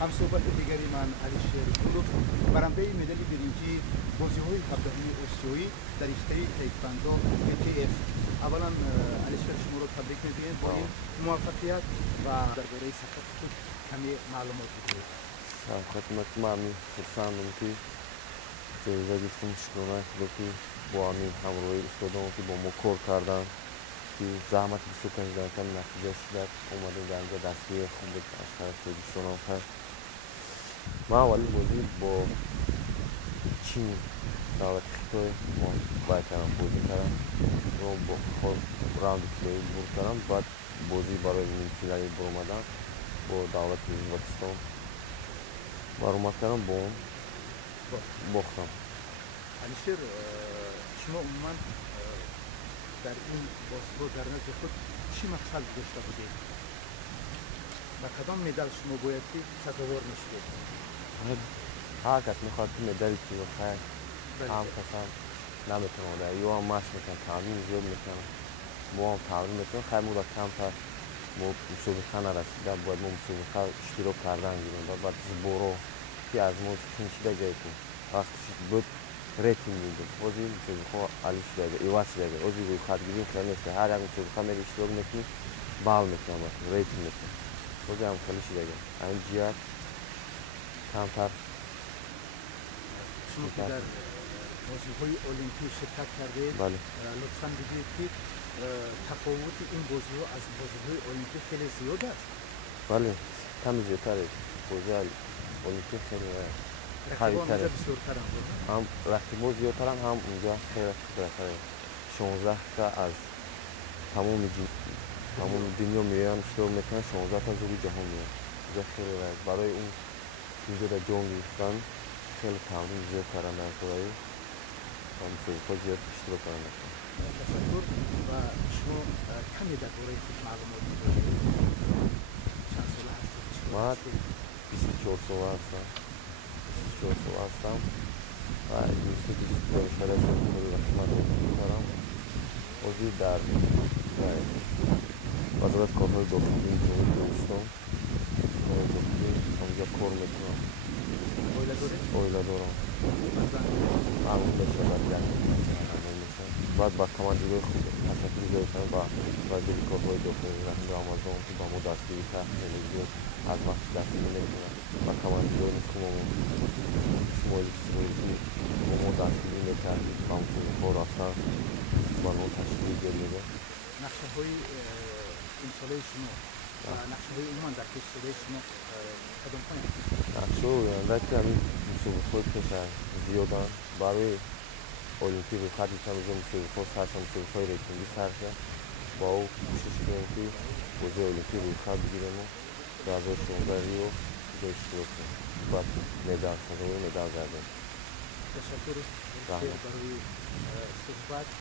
همصحبت دیگری من علیشیر گلوف برنده مدال برنجی بازی‌های 17 آسیایی در رشته تایکوندو ATF. اولا علیشیر شما رو تبریک می‌گویم با این موفقیت و درباره سفر خود کمی معلومات بدهید. خدمت ممنون خرسندم که جایزه گرفتم شکرانه که با همین همراهی استادان که با ما کار کردن که زحمت بسیار کشیدن که نتیجه شد اومدیم در اینجا دستگیر خوب بود از طرف دوستانم کرد. من اولی بازی با چین دولت خطای ما باید کردم بازی کردم و با خود راند کلیوی برد کردم. بعد بازی برای نیمفینالی برآمدم با دولت ازبکستان برآمد کردم با اون باختم. علیشیر شما عموما در این بازی‌ها در نزد خود چی مقصد داشته بودید؟ و کدام مدال شما باید که سزاوار میشید؟ هر کس میخواد که مدالی که بخواد هم کسان نمیتونه یا هم مشق میکنن تمرین زیاد میکنن ما هم تمرین میکنیم خیلی مورد کمتر ما مسابقه نرسیده باید ما مسابقه اشتراک کردن گیریم بعد زبورو که از ما کنشیده گیتیم وقتی بود ریتینگ میدیم بازی مسابقه علی شده ایواز شده بازی روی خط گیریم خیلی نیست هر یک مسابقه میری اشتراک میکنیم بال میکنم ریتینگ میکنم بازی هم خیلی شده این جیات کمتر شما که در بازی‌های المپیک شرکت کردید لطفاً بگویید که تفاوت این بازی‌ها از بازی‌های المپیک خیلی زیاد است. بله کمی زیادتره بازی المپیک خیلی قوی‌تره بسیارترن هم رقیب‌ها زیادترن هم اونجا خیلی بهتره 16 تا از تمام دنیا میان اشتراک میکنن 16 تا زوری جهان میان اینجا خیلی برای اون اینجا در جام گرفتن خیلی تمرین زیاد کردن در کارایی و مسابقه زیاد اشتراک کردن. تشکر و شما کمی درباره خود معلومات بدهید. چند ساله هستید؟ من 24 ساله هستم. 24 ساله هستم و یونیورسیتی دانشگاه سرکوبی قسمت می‌کنم. بازی در وزارت کارهای داخلی جمهوری ترکستان اونجا کار میکنم. اویله دارم. معلوم بشه بعد با کماندیروی خود تشکر گذاشتم با وزیر کارهای داخلی رحمت آمازون که با ما دستگیری کرد تلویزیون از وقت دستگیری نمیکنم با کماندیروی نکوممون اسماعیلی که با ما دستگیری میکرد با مسابقه رفتن با ما تشکیل گرفته. نقشه‌های این ساله شما و نقشه‌های عموما در کشور شما کدام کنید؟ نقشه‌های که همین مسابقه کشور زیادن برای المپیک خاطر چند مسابقه سرشان مسابقه ریتینگی سرشه با او کوشش کنیم که بازی المپیک روی خط بگیریم و 2016 ریو اشتراک کنیم بعد مدال سازمان مدال گردیم. تشکر برای صحبت